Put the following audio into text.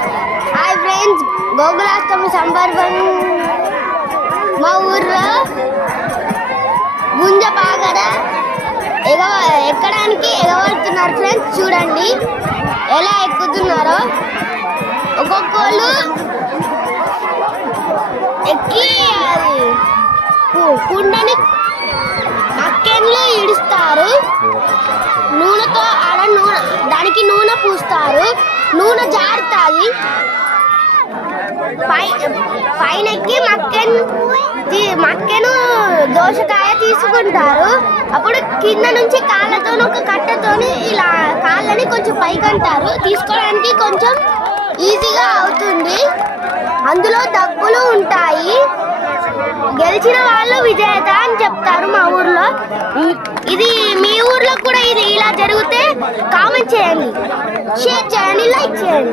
Hi friends, Gokulashtami సందర్భం మా ఊర్లో గుంజ పాగడ ఎక్కడానికి ఎగబడుతున్నారు ఫ్రెండ్స్. చూడండి ఎలా ఎక్కుతున్నారో. ఒక్కొక్కళ్ళు ఎక్కి అది కుండని మక్కెన్లో ఇడుస్తారు. నూనెతో దానికి నూనె పూస్తారు. నూనె జారుతుంది. పైనకి మక్కెను దోసకాయ తీసుకుంటారు. అప్పుడు కింద నుంచి కాళ్ళతో ఒక కట్టతోని ఇలా కాళ్ళని కొంచెం పైకంటారు. తీసుకోవడానికి కొంచెం ఈజీగా అవుతుంది. అందులో డబ్బులు ఉంటాయి. గెలిచిన వాళ్ళు విజేత అని చెప్తారు మా ఊర్లో. ఇది మీ ఊర్లో కూడా ఇది ఇలా జరిగితే కామెంట్ చేయండి, షేర్ చేయండి, లైక్ చేయండి.